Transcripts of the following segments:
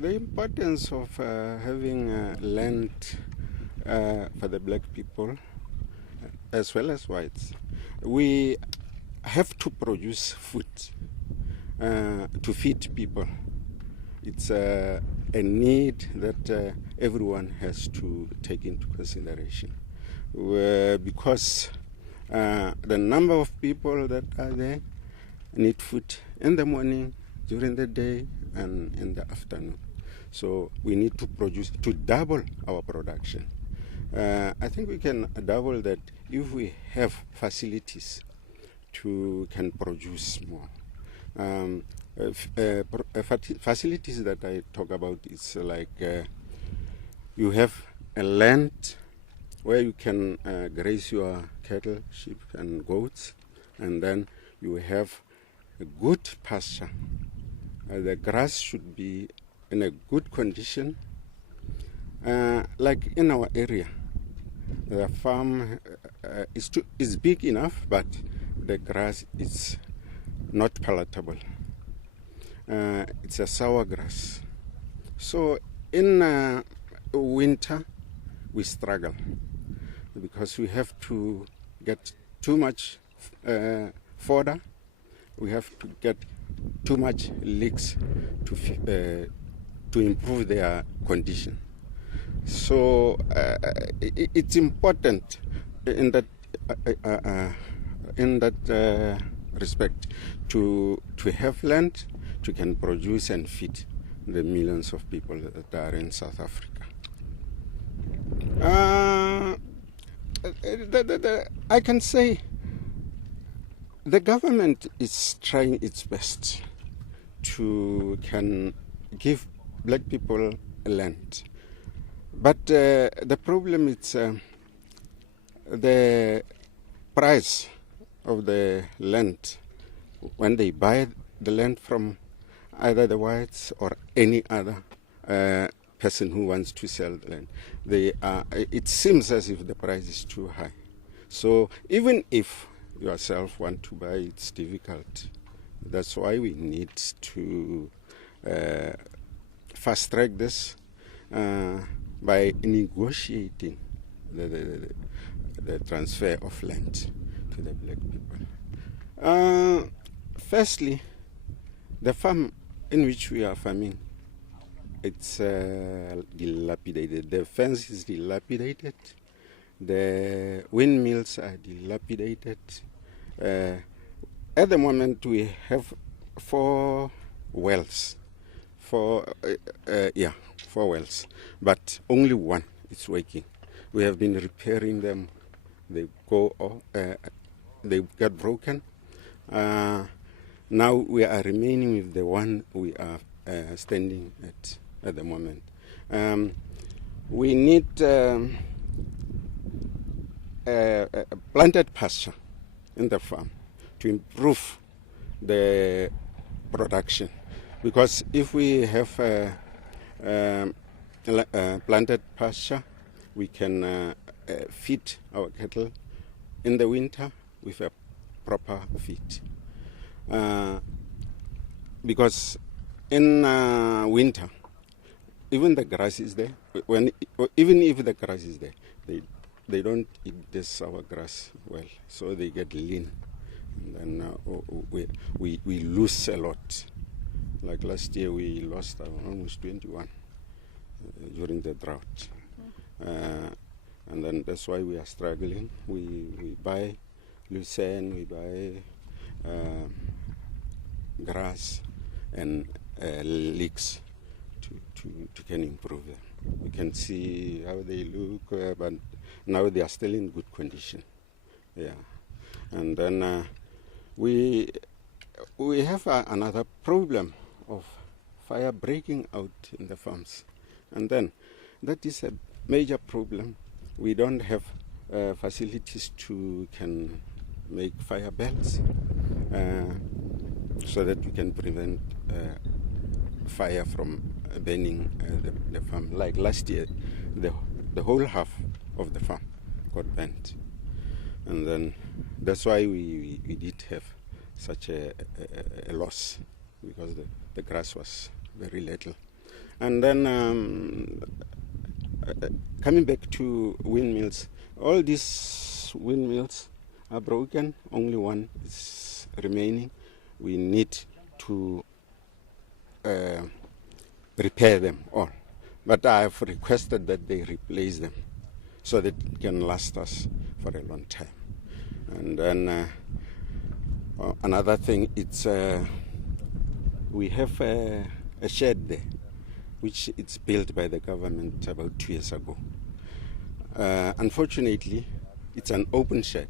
The importance of having land for the black people as well as whites. We have to produce food to feed people. It's a need that everyone has to take into consideration because the number of people that are there need food in the morning, during the day, and in the afternoon. So we need to produce, to double our production. I think we can double that if we have facilities can produce more. Facilities that I talk about is like you have a land where you can graze your cattle, sheep, and goats, and then you have a good pasture. The grass should be in a good condition. Like in our area, the farm is big enough, but the grass is not palatable. It's a sour grass. So in winter, we struggle because we have to get too much fodder. We have to get too much leeks to improve their condition. So it's important in that respect to have land to can produce and feed the millions of people that are in South Africa. I can say the government is trying its best to can give black people land. But the problem is the price of the land when they buy the land from either the whites or any other person who wants to sell the land. It seems as if the price is too high. So even if yourself want to buy, it's difficult. That's why we need to fast track this by negotiating the transfer of land to the black people. Firstly, the farm in which we are farming, it's dilapidated. The fence is dilapidated. The windmills are dilapidated. At the moment, we have 4 wells. 4 wells, but only one is working. We have been repairing them. They got broken. Now we are remaining with the one we are standing at the moment. We need planted pasture in the farm to improve the production, because if we have planted pasture, we can feed our cattle in the winter with a proper feed. Because in winter, even the grass is there. Even if the grass is there, they don't eat this sour grass well, so they get lean, and then we lose a lot. Like last year, we lost almost 21 during the drought, and then that's why we are struggling. We buy lucerne, we buy grass and leeks to can improve them. We can see how they look, but now they are still in good condition. Yeah, and then we have another problem of fire breaking out in the farms, and then that is a major problem. We don't have facilities to can make fire bells so that we can prevent fire from burning the farm. Like last year, the whole half of the farm got burnt, and then that's why we did have such a loss, because the grass was very little. And then coming back to windmills, all these windmills are broken. Only one is remaining. We need to repair them all. But I have requested that they replace them so that it can last us for a long time. And then another thing, it's we have a shed there, which it's built by the government about 2 years ago. Unfortunately, it's an open shed.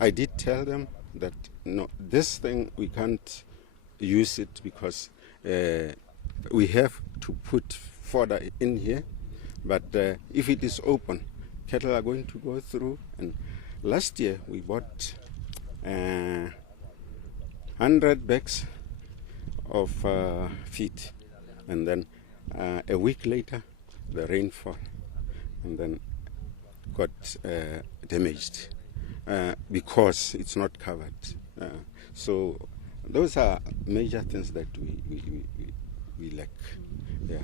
I did tell them that no, this thing we can't use it because we have to put fodder in here. But if it is open, cattle are going to go through. And last year we bought 100 bags of feed, and then a week later the rainfall, and then got damaged because it's not covered. So those are major things that we lack. Yeah.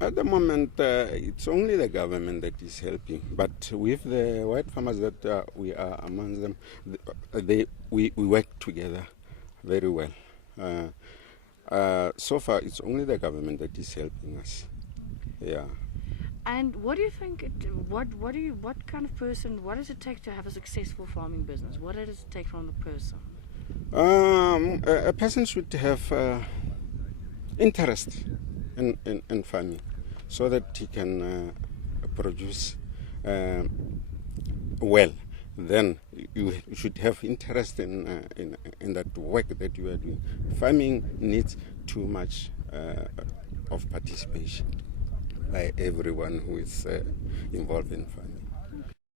At the moment, it's only the government that is helping. But with the white farmers that we are amongst them, we work together very well. So far, it's only the government that is helping us. Yeah. And what do you think? What kind of person? What does it take to have a successful farming business? What does it take from the person? A person should have interest in farming, so that he can produce well. Then you should have interest in that work that you are doing. Farming needs too much of participation by everyone who is involved in farming.